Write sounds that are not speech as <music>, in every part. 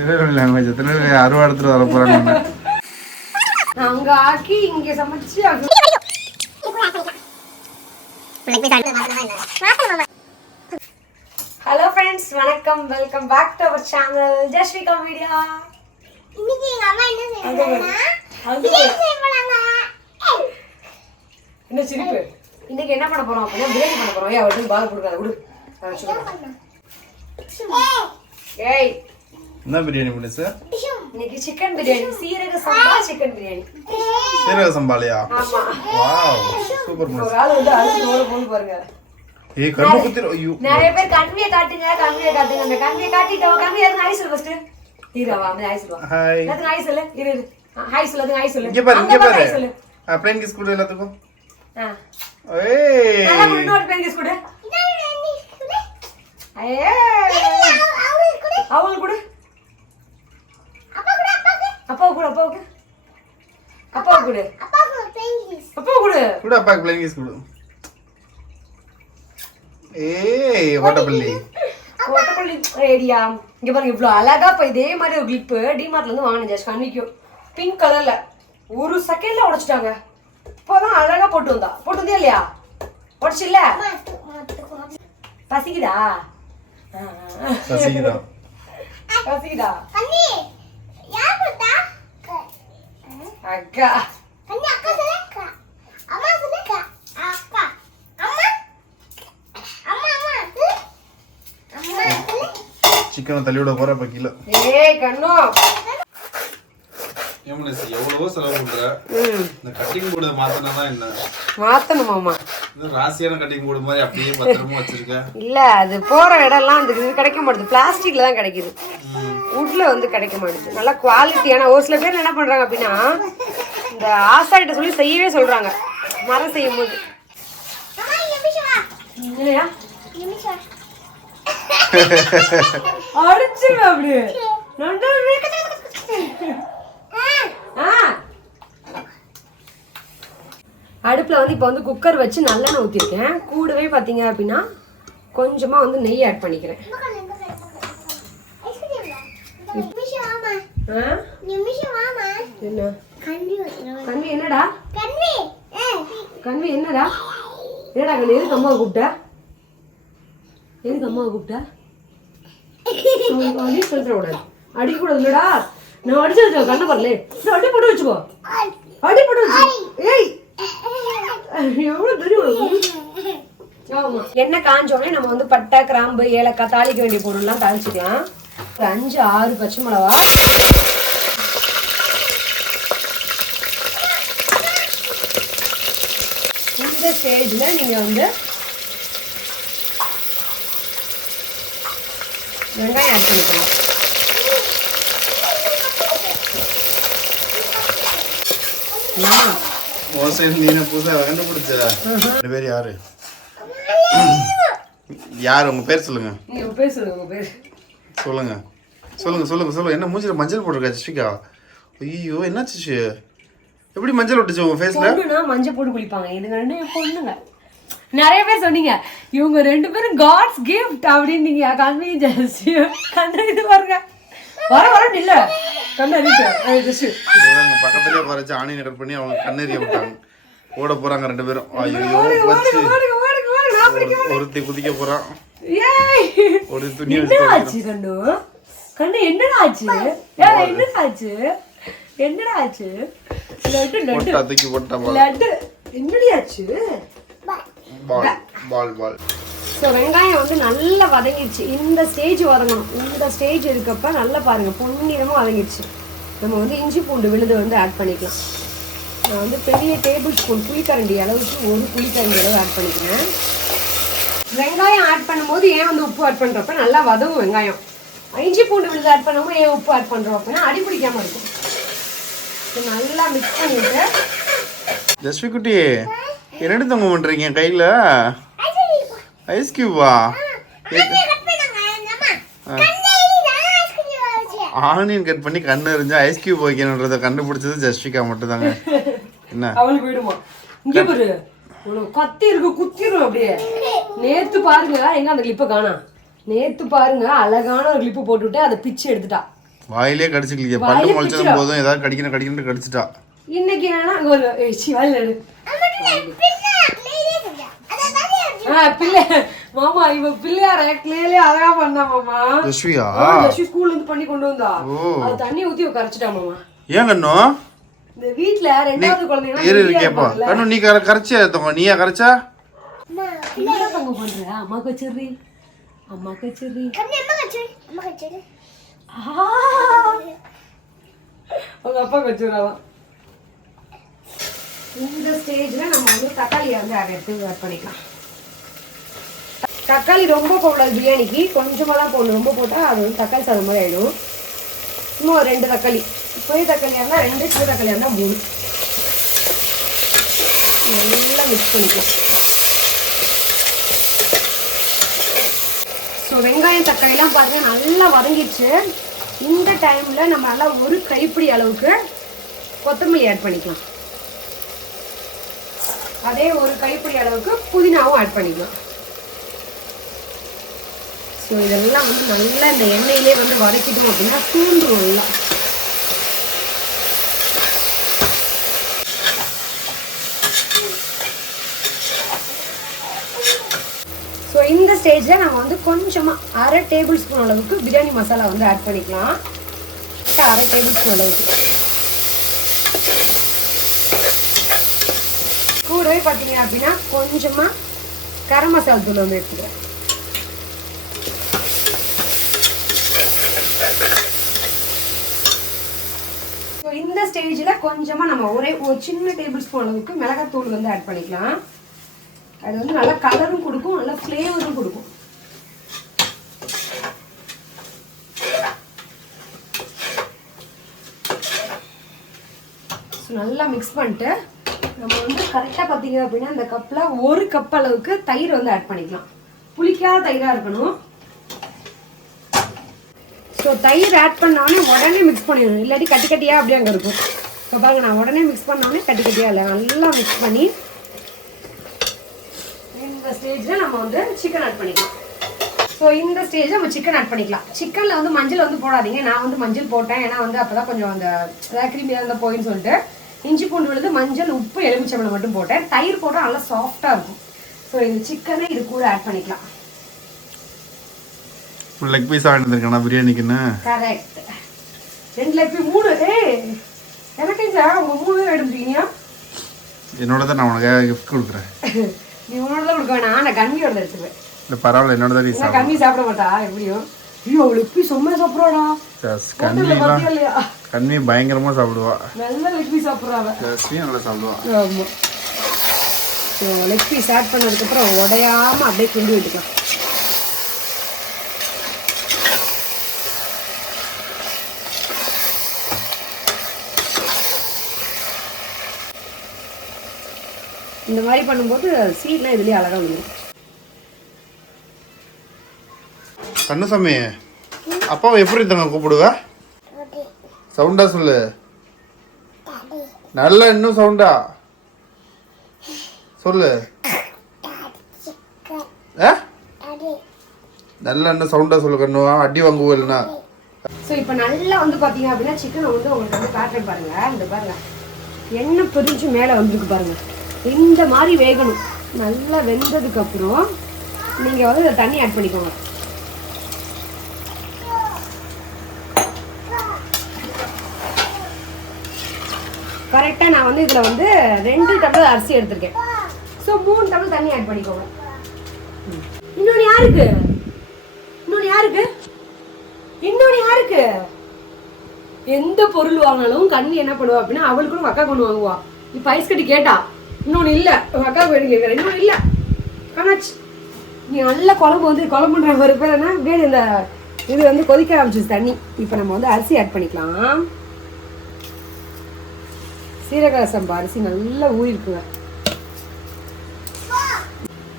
Tirunelveli language Tirunelveli அருவா எடுத்துட்டு வர போறாங்க? அங்க ஆக்கி இங்க சமைச்சு ஹலோ ஃப்ரெண்ட்ஸ் வணக்கம். Welcome back to our channel Jasvika media இன்னைக்கு எங்க அம்மா என்ன என்ன சிரிப்பு? இன்னைக்கு என்ன பண்ண போறோம் அப்படின்னா பிரியாணி பண்ண போறோம். ஏன் அவர்கிட்ட பால் கொடுக்காத விடு நான் வச்சுக்கிறேன். ஏய் என்ன பிரியாணி பண்ணு சார் இன்னைக்கு சிக்கன் பிரியாணி சீரக சம்பா சிக்கன் பிரியாணி சீரக சம்பாலியா வாவ் சூப்பர் ஒரு ஆள் வந்து அழுது போல போல பாருங்க ஏய் கண்ணு குத்திர ஐயோ நிறைய பேர் கண்வியை காட்டுங்க கண்வியை காட்டுங்க அந்த கண்வியை காட்டிட்டோம் கண்வி அதுக்கு ஹாய் சொல்லு ஃபர்ஸ்ட் ஹீரோவா அந்த ஹாய் சொல்லுவா ஹாய் அதுக்கு ஹாய் சொல்லு இரு இரு ஹாய் சொல்லு அதுக்கு ஹாய் சொல்லு இங்க பாரு இங்க பாரு சொல்லு பிளேன் கிஸ் கொடு எல்லாத்துக்கும் ஆ. ஏய் நல்லா கொடு இன்னொரு பேர் கிஸ் கொடு ஏய் அவங்களுக்கு கொடு அப்பாவுக்கு கொடு அப்பாவுக்கு அப்பாவுக்கு கொடு அப்பாவுக்கு பிளேன் கிஸ் கொடு ஏய் ஓட்டப்பள்ளி. ஓட்டப்பள்ளி ரேடியா. இங்க பாருங்க இவ்வளவு அழகா இப்ப இதே மாதிரி ஒரு கிளிப்பு டிமார்ட்ல இருந்து வாங்கினேன் ஜஸ்ட் கண்ணிக்கும் பிங்க் கலர்ல ஒரு செகண்ட்ல உடைச்சிட்டாங்க. இப்போதான் அழகா போட்டு வந்தா. போட்டு வந்தியா இல்லையா? உடச்சு இல்ல பசிக்குதா. சசிதான் பசிக்குதா அக்கா சிக்கனை தள்ளி விட போற இப்ப கிலோ ஏய் கண்ணு. ஏமனஸ் எவ்வளவோ செலவு பண்ற? இந்த கட்டிங் போர்டு மாத்தினா என்ன? மாத்தணும் மாமா. இது ராசியான கட்டிங் போர்டு மாதிரி அப்படியே பத்திரமா வச்சிருக்க? இல்ல அது போற இடம்லாம் அந்த இது கிடைக்க மாட்டுது. பிளாஸ்டிக்ல தான் கிடைக்குது. வுட்ல வந்து கிடைக்க மாட்டுது. நல்லா குவாலிட்டியான ஒரு சில பேர் என்ன பண்றாங்க அப்படின்னா இந்த ஆசாரிட்ட சொல்லி செய்யவே சொல்றாங்க. மரம் செய்யும் போது இல்லையா அடிச்சுவேன் அப்படியே. அடுப்புல வந்து இப்போ வந்து குக்கர் வச்சு நல்லெண்ணெய் ஊற்றிருக்கேன் கூடவே பார்த்தீங்க அப்படின்னா கொஞ்சமா வந்து நெய் ஆட் பண்ணிக்கிறேன். என்னடா? கண்வி என்னடா? என்னடா கண்ணு எதுக்கு அம்மாவை கூப்பிட்ட? எதுக்கு அம்மாவை கூப்பிட்டா? அப்படின்னு சொல்லிட கூடாது அடி கூட இல்லடா. நான் அடிச்சு வச்சோ கண்ணை பரல அடி போட்டு வச்சுக்கோ. அடி போட்டு வச்சுக்கோ. ஏய். எவ்வளவு தெரியும் ஆமா. எண்ணெய் காஞ்சோடனே நம்ம வந்து பட்டை கிராம்பு ஏலக்காய் தாளிக்க வேண்டிய பொருள்லாம் தாளிச்சுக்கலாம். ஒரு அஞ்சு ஆறு பச்சை மிளகா. இந்த ஸ்டேஜில் நீங்கள் வந்து வெங்காயம் ஆட் பண்ணிக்கலாம் பேர் யாரு? யார்? உங்க பேர் சொல்லுங்க. பேர் சொல்லுங்க உங்க பேர். சொல்லுங்க. சொல்லுங்க சொல்லுங்க சொல்லுங்க. என்ன மூஞ்சில மஞ்சள் போட்டிருக்கா ஜிஷ்விகா ஐயோ என்னாச்சு எப்படி மஞ்சள் ஒட்டுச்சு உங்க ஃபேஸ்ல மஞ்சள் போட்டு குளிப்பாங்க. இதுங்க ரெண்டு என் பொண்ணுங்க. நிறைய பேர் சொன்னீங்க இவங்க ரெண்டு பேரும் காட்ஸ் கிஃப்ட் அப்படின்னீங்க கண்ணி ஜெஸ்ட் கண்ணு இது பாருங்க. வர வர இல்ல கண்ணு ஜஸ்ட் பக்கத்துலயே குறைச்சு ஆணி கட் பண்ணி அவங்க கண்ணெறிய விட்டாங்க. ஓட போறாங்க ரெண்டு பேரும். ஐயோ வச்சு. ஒருத்தி குதிக்க போறான் ஏய். ஒரு துணி ஆச்சு கண்ணு? கண்ணு என்னடா ஆச்சு? என்னடா ஆச்சு? என்னடா ஆச்சு? லட்டு லட்டு. தூக்கி போட்டா லட்டு. என்னடி ஆச்சு? பால் பால் பால். ஸோ வெங்காயம் வந்து நல்லா வதங்கிடுச்சு. இந்த ஸ்டேஜ் வதங்கணும். இந்த ஸ்டேஜ் இருக்கப்ப நல்லா பாருங்க பொன்னிறமா வதங்கிடுச்சு. நம்ம வந்து இஞ்சி பூண்டு விழுது வந்து ஆட் பண்ணிக்கலாம். நான் வந்து பெரிய டேபிள் ஸ்பூன் புளிக்கரண்டி அளவுக்கு ஒரு புளிக்கரண்டி அளவு ஆட் பண்ணிக்கிறேன். வெங்காயம் ஆட் பண்ணும்போது ஏன் வந்து உப்பு ஆட் பண்ணுறப்ப நல்லா வதங்கும் வெங்காயம். இஞ்சி பூண்டு விழுது ஆட் பண்ணும்போது ஏன் உப்பு ஆட் பண்ணுறோம் அப்படின்னா அடி இருக்கும். நல்லா மிக்ஸ் பண்ணிட்டு ஜஸ்வி குட்டி என்னடி தொங்க பண்றீங்க கையில? ஐஸ் கியூபா ஆனியன் கட் பண்ணி கண்ணு எரிஞ்சு ஐஸ் கியூப் வைக்கணுன்றத கண்டுபிடிச்சது ஜஸ்விகா மட்டும் தாங்க என்ன? அவளுக்கு போயிடுமா இங்க பாரு. கத்தி இருக்கு குத்திரும் அப்படியே. நேத்து பாருங்க எங்க அந்த கிளிப்பை காணா? நேத்து பாருங்க அழகான ஒரு கிளிப்பு போட்டுவிட்டு அதை பிச்சு எடுத்துட்டா. வாயிலே கடிச்சிக்கலையே. பல்லு முளைச்சதும் போதும் ஏதாவது கடிக்கணும் கடிக்கணும் கடிச்சிட்டா. இன்னைக்கு என்னன்னா அங்க ஒரு ஏய், சி, வாயில எடு. ஆ, பிள்ளை மாமா இவ பிள்ளையார கிளேலே அழகா பண்ணா மாமா. ஸ்கூல்ல இருந்து பண்ணி கொண்டு வந்தா. அது தண்ணி ஊத்தி கரைச்சிட்டா மாமா. ஏன் கண்ணு? இந்த வீட்ல ரெண்டாவது குழந்தைங்க இரு கேப்பா. கண்ணு நீ கர கரைச்சியா தங்க? நீயா கரைச்சா? என்ன தங்க பண்ற? அம்மாக்கு வச்சிடுறி அம்மாக்கு வச்சிடுறி ஆ. உங்க அப்பாக்கு வச்சிடலாம் இந்த ஸ்டேஜில் நம்ம வந்து தக்காளியை வந்து அதை எடுத்து ஆட் பண்ணிக்கலாம். தக்காளி ரொம்ப போடாது பிரியாணிக்கு. கொஞ்சமாக தான் போடணும். ரொம்ப போட்டால் அது வந்து தக்காளி சாதம் மாதிரி ஆகிடும் சும்மா ஒரு ரெண்டு தக்காளி. பொய் தக்காளியாக இருந்தால் ரெண்டு சின்ன தக்காளியாக இருந்தால் மூணு. நல்லா மிக்ஸ் பண்ணிக்கலாம். ஸோ வெங்காயம் தக்காளிலாம் பாருங்கள் நல்லா வதங்கிடுச்சு. இந்த டைமில் நம்ம நல்லா ஒரு கைப்பிடி அளவுக்கு கொத்தமல்லி ஆட் பண்ணிக்கலாம். அதே ஒரு கைப்பிடி அளவுக்கு புதினாவும் ஆட் பண்ணிக்கலாம். ஸோ இதெல்லாம் வந்து நல்லா இந்த எண்ணெயிலே வந்து வதக்கிட்டோம் அப்படின்னா தூண்டுரும் நல்லா. ஸோ இந்த ஸ்டேஜில் நம்ம வந்து கொஞ்சமாக அரை டேபிள் ஸ்பூன் அளவுக்கு பிரியாணி மசாலா வந்து ஆட் பண்ணிக்கலாம். அரை டேபிள் ஸ்பூன் அளவுக்கு. கூடவே பார்த்தீங்க அப்படின்னா கொஞ்சமாக கரம் மசாலா தூள் வந்து எடுத்துக்கிறேன் ஸோ இந்த ஸ்டேஜில் கொஞ்சமாக நம்ம ஒரே ஒரு சின்ன டேபிள் ஸ்பூன் அளவுக்கு மிளகாத்தூள் வந்து ஆட் பண்ணிக்கலாம். அது வந்து நல்லா கலரும் கொடுக்கும் நல்லா ஃப்ளேவரும் கொடுக்கும். ஸோ நல்லா மிக்ஸ் பண்ணிட்டு நம்ம வந்து கரெக்டாக பார்த்தீங்க அப்படின்னா இந்த கப்பில் ஒரு கப் அளவுக்கு தயிர் வந்து ஆட் பண்ணிக்கலாம். புளிக்காத தயிராக இருக்கணும். ஸோ தயிர் ஆட் பண்ணோடனே உடனே மிக்ஸ் பண்ணிடணும். இல்லாட்டி கட்டி கட்டியாக அப்படியே அங்கே இருக்கும். இப்போ பாருங்க நான் உடனே மிக்ஸ் பண்ணோடனே கட்டி கட்டியாக இல்லை. நல்லா மிக்ஸ் பண்ணி இந்த ஸ்டேஜில் நம்ம வந்து சிக்கன் ஆட் பண்ணிக்கலாம். ஸோ இந்த ஸ்டேஜில் நம்ம சிக்கன் ஆட் பண்ணிக்கலாம். சிக்கனில் வந்து மஞ்சள் வந்து போடாதீங்க. நான் வந்து மஞ்சள் போட்டேன். ஏன்னா வந்து அப்போ தான் கொஞ்சம் அந்த அதாவது கிருமியாக இருந்தால் போயின்னு சொல்லிட்டு. இஞ்சி பூண்டு விழுது மஞ்சள் உப்பு எலுமிச்சம்பழம் மட்டும் போட்டேன். தயிர் போட்டால் நல்லா சாஃப்டாக இருக்கும். ஸோ இந்த சிக்கனை இது கூட ஆட் பண்ணிக்கலாம். லெக் பீஸ் வாங்கிட்டு இருக்கேன் பிரியாணிக்குன்னு கரெக்ட் ரெண்டு லட்சம் மூணு. ஏய் எனக்கு சார் உங்க மூணு எடுத்துட்டீங்க என்னோட தான் நான் உனக்கு கிஃப்ட் கொடுக்குறேன். <laughs> நீ உன்னோட தான் கொடுக்க வேணாம். நான் கம்மியோட எடுத்துக்குவேன் இல்லை பரவாயில்ல. என்னோட தான் நீ கம்மி சாப்பிட மாட்டா. எப்படியும். ஐயோ அவளுக்கு எப்படி செம்ம சாப்பிட்றாடா. சாப்பிடுவா ஹோட்டலில் கண்ணிலாம் பார்த்தியா இல்லையா? கண்ணி பயங்கரமாக சாப்பிடுவா. நல்ல லெக் பீஸ் நல்லா சாப்பிடுவா. ஆமாம் ஸோ லெக் பீஸ் ஆட் பண்ணதுக்கப்புறம் உடையாம அப்படியே கிண்டி விட்டுக்கலாம் இந்த மாதிரி பண்ணும்போது சீட்லாம் இதுலேயே அழகாக வந்துடும் கண்ணுசாமி அப்பாவை எப்படி தங்க கூப்பிடுவ? சவுண்டா சொல்லு. நல்லா இன்னும் சவுண்டா. சொல்லு. ஆ? நல்லா இன்னும் சவுண்டா சொல்லு கண்ணுவா அடி வாங்குவோம் இல்லைன்னா. ஸோ இப்போ நல்லா வந்து பார்த்தீங்க அப்படின்னா சிக்கனை வந்து உங்களுக்கு வந்து பேட்டர்ன் பாருங்க. இந்த பாருங்க. எண்ணெய் பிரிஞ்சு மேலே வந்திருக்கு பாருங்க. இந்த மாதிரி வேகணும். நல்லா வெந்ததுக்கு அப்புறம் நீங்கள் வந்து தண்ணி ஆட் பண்ணிக்கோங்க. கரெக்டாக நான் வந்து இதில் வந்து ரெண்டு டபுள் அரிசி எடுத்திருக்கேன். ஸோ மூணு டபுள் தண்ணி ஆட் பண்ணிக்கோங்க. இன்னொன்று யாருக்கு? இன்னொன்று யாருக்கு? இன்னொன்று யாருக்கு? எந்த பொருள் வாங்கினாலும் கண்ணி என்ன பண்ணுவா அப்படின்னா அவளுக்கு அக்கா கொண்டு வாங்குவா. இப்போ ஐஸ் கட்டி கேட்டா இன்னொன்று இல்லை. அக்கா வேணும் கேட்குறேன் இன்னொன்று இல்லை. கணாச்சு நீ நல்ல குழம்பு வந்து குழம்புன்ற ஒரு பேர் என்ன? வேணும் இந்த இது வந்து கொதிக்க ஆரம்பிச்சிச்சு தண்ணி. இப்போ நம்ம வந்து அரிசி ஆட் பண்ணிக்கலாம். சீரக சம்பா அரிசி நல்லா ஊறிருக்குங்க.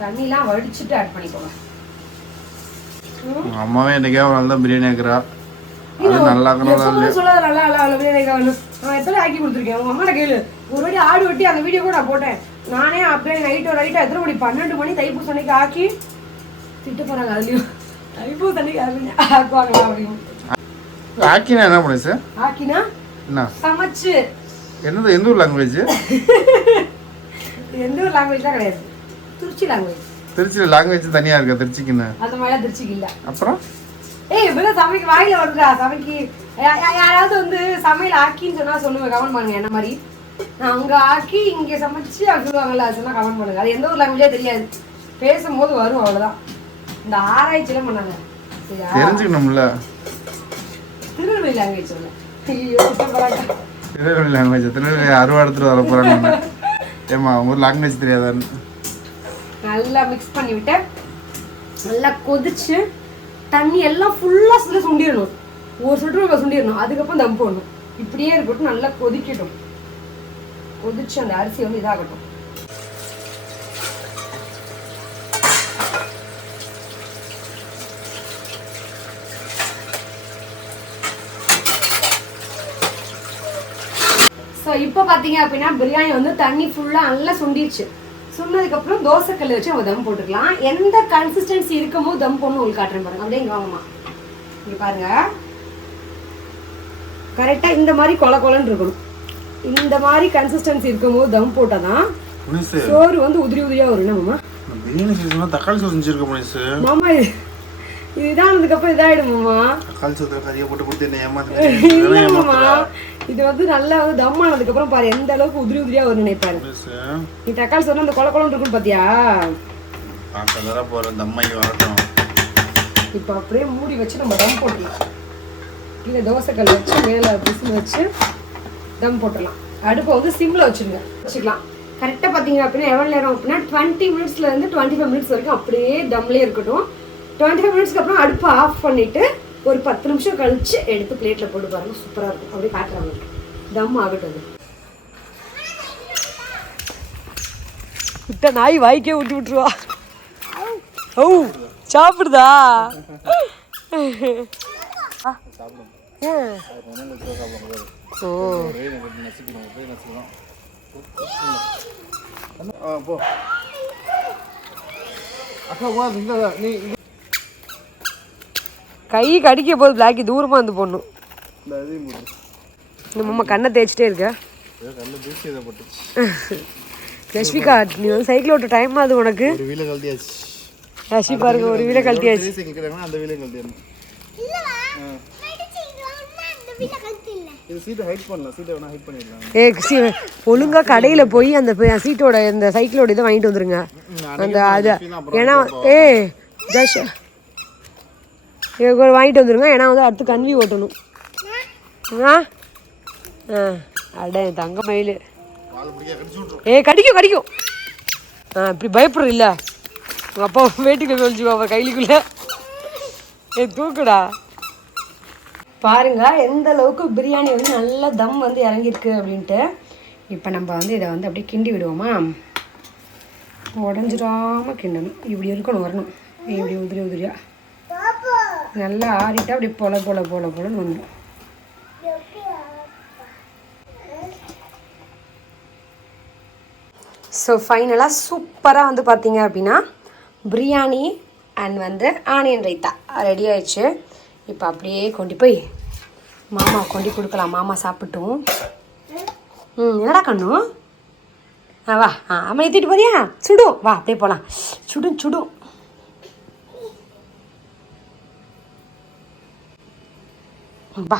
தண்ணிலாம் வடிச்சிட்டு ஆட் பண்ணிக்கோங்க. அம்மாவே என்னைக்கே அவனால தான் பிரியாணி ஆக்குறா. அது நல்லா இருக்கணும் சொல்லாத நல்லா நல்லா பிரியாணி வேணும் நான் எத்தனை ஆக்கி கொடுத்துருக்கேன்? உங்க அம்மாட்ட கேளு. ஒரு வாட்டி ஆடு வெட்டி அந்த வீடியோ கூட நான் போட்டேன். நானே அப்படியே நைட்டோ நைட்டோ எத்தனை மணி? பன்னெண்டு மணி தைப்பூசம் அன்னைக்கு ஆக்கி திட்டு போறாங்க அதுலயும். தைப்பூசம் அன்னைக்கு ஆக்குவாங்களா அப்படின்னு. ஆக்கினா என்ன பண்ணு சார் ஆக்கினா என்ன? சமைச்சு. என்னது எந்த ஊர் லாங்குவேஜ் <laughs> எந்த ஒரு லாங்குவேஜ் தான் கிடையாது. திருச்சி லாங்குவேஜ் திருச்சியில் லாங்குவேஜ் தனியாக இருக்கா? திருச்சிக்குன்னு அந்த மாதிரிலாம் திருச்சிக்கு இல்லை. அப்புறம்? ஏய் இவ்வளோ சமைக்க வாயில வந்துடா சமைக்கி. யாராவது வந்து சமையல் ஆக்கின்னு சொன்னா சொல்லுங்க கமெண்ட் பண்ணுங்க என்ன மாதிரி? நான் அங்க ஆக்கி இங்க சமைச்சு அப்படி சொல்லுவாங்கல்ல அது சொன்னா கமெண்ட் பண்ணுங்க. அது எந்த ஒரு லாங்குவேஜே தெரியாது. பேசும்போது வரும் அவ்வளவுதான். இந்த ஆராய்ச்சிலாம் பண்ணாங்க. தெரிஞ்சுக்கணும்ல. திருநெல்வேலி லாங்குவேஜ் சொல்ல ஐயோ. திருநெல்வேலி லாங்குவேஜ் திருநெல்வேலி அறுவா எடுத்துட்டு வர போகிறாங்க ஏமா அவங்க லாங்குவேஜ் தெரியாதான்னு? நல்லா மிக்ஸ் பண்ணிவிட்டு நல்லா கொதிச்சு தண்ணி எல்லாம் ஃபுல்லாக சுற்றி சுண்டிடணும் ஒரு சொட்டு நம்ம சுண்டிடணும் அதுக்கப்புறம் தம் போடணும். இப்படியே இருக்கட்டும் நல்லா கொதிக்கட்டும். கொதிச்சு அந்த அரிசி வந்து இதாகட்டும். ஸோ இப்போ பார்த்தீங்க அப்படின்னா பிரியாணி வந்து தண்ணி ஃபுல்லாக நல்லா சுண்டிடுச்சு. சுண்டதுக்கப்புறம் தோசைக்கல் வச்சு நம்ம தம் போட்டுக்கலாம். எந்த கன்சிஸ்டன்சி இருக்கும்போது தம் போடணும் உங்களுக்கு காட்டுறேன் பாருங்க. அப்படியே இங்கே வாங்கம்மா. இங்கே பாருங்க. கரெக்டாக இந்த மாதிரி கொல கொலன்னு இருக்கணும். இந்த மாதிரி கன்சிஸ்டன்சி இருக்கும்போது தம் போட்டால் தான் சோறு வந்து உதிரி உதிரியாக வரும். என்ன மாமா பிரியாணி தக்காளி சோறு செஞ்சிருக்க மாமா இது இது இதானதுக்கப்புறம் இதாகிடும் மாமா. தக்காளி சோறு கறியை போட்டு கொடுத்து என்ன <laughs> மாமா. இது வந்து நல்லா வந்து தம் ஆனதுக்கப்புறம் பாரு எந்த அளவுக்கு உதிரி உதிரியாக வரும்னு நினைப்பாரு. நீ தக்காளி சொன்னா அந்த கொல கொலன்னு இருக்கும் பாத்தியா? இந்த அம்மாய்க்கு வரட்டும். இப்போ அப்படியே மூடி வச்சு நம்ம தம் போட்டுடலாம் கீழே தோசைக்கல் வச்சு மேலே பிசில் வச்சு தம் போட்டுடலாம் அடுப்பை வந்து சிம்மில் வச்சுருங்க. வச்சுக்கலாம். கரெக்டாக பார்த்தீங்க அப்படின்னா எவ்வளோ நேரம் அப்படின்னா டுவெண்ட்டி மினிட்ஸ்லேருந்து டுவெண்ட்டி ஃபைவ் மினிட்ஸ் வரைக்கும் அப்படியே தம்லேயே இருக்கட்டும். டுவெண்ட்டி ஃபைவ் மினிட்ஸ்க்கு அப்புறம் அடுப்பை ஆஃப் பண்ணிவிட்டு ஒரு பத்து நிமிஷம் கழிச்சு எடுத்து பிளேட்டில் போட்டு பாருங்க. சூப்பராக இருக்கும். அப்படியே காட்டுறாங்க தம் ஆகட்டும் அது. விட்ட நாய் வாய்க்கே விட்டு விட்டுருவா. ஓ சாப்பிடுதா? ஓ. போ. அக்கா வா இந்த நீ கை கடிக்க போது பிளாக்கி தூரமா வந்து போடணும். இந்த மாமா கண்ணை தேய்ச்சிட்டே இருக்க. ரஷ்மிகா நீ வந்து சைக்கிள் ஓட்ட டைம் ஆகுது உனக்கு. ஒரு வீலை கழட்டியாச்சு. ரஷ்மி பாருங்க ஒரு வீட கழட்டியாச்சு. அந்த கழட்டிடணும் கிறிஸ்டி ஒழுங்கா கடையில போய் அந்த சீட்டோட இந்த சைக்கிளோட இதை வாங்கிட்டு வந்துருங்க. அந்த அது ஏன்னா ஏ ஜஷ் இவங்க வாங்கிட்டு வந்துருங்க. ஏன்னா வந்து அடுத்து கன்வி ஓட்டணும். ஆ? ஆ. அட என் தங்க மயில். ஏ கடிக்கும் கடிக்கும். ஆ இப்படி பயப்படுற இல்ல உங்கள் அப்பா வேட்டிக்கு சொல்லிச்சு அவர் கைலிக்குள்ளே ஏ தூக்குடா. பாருங்க எந்த அளவுக்கு பிரியாணி வந்து நல்ல தம் வந்து இறங்கியிருக்கு அப்படின்ட்டு. இப்போ நம்ம வந்து இதை வந்து அப்படியே கிண்டி விடுவோமா? உடஞ்சிடாமல் கிண்டணும். இப்படி இருக்கணும் வரணும். இப்படி உதிரி உதிரியா? நல்லா ஆறிட்டு அப்படி பொல பொல பொல பொலன்னு வந்துடும் ஸோ ஃபைனலாக சூப்பராக வந்து பார்த்தீங்க அப்படின்னா பிரியாணி அண்ட் வந்து ஆனியன் ரைத்தா. ரெடி ஆயிடுச்சு. இப்போ அப்படியே கொண்டு போய் மாமா கொண்டு கொடுக்கலாம். மாமா சாப்பிட்டும். ம் என்னடா கண்ணு? ஆ வா. ஆ அம்மா ஏற்றிட்டு போறியா? சுடும் வா அப்படியே போகலாம் சுடும் சுடும் வா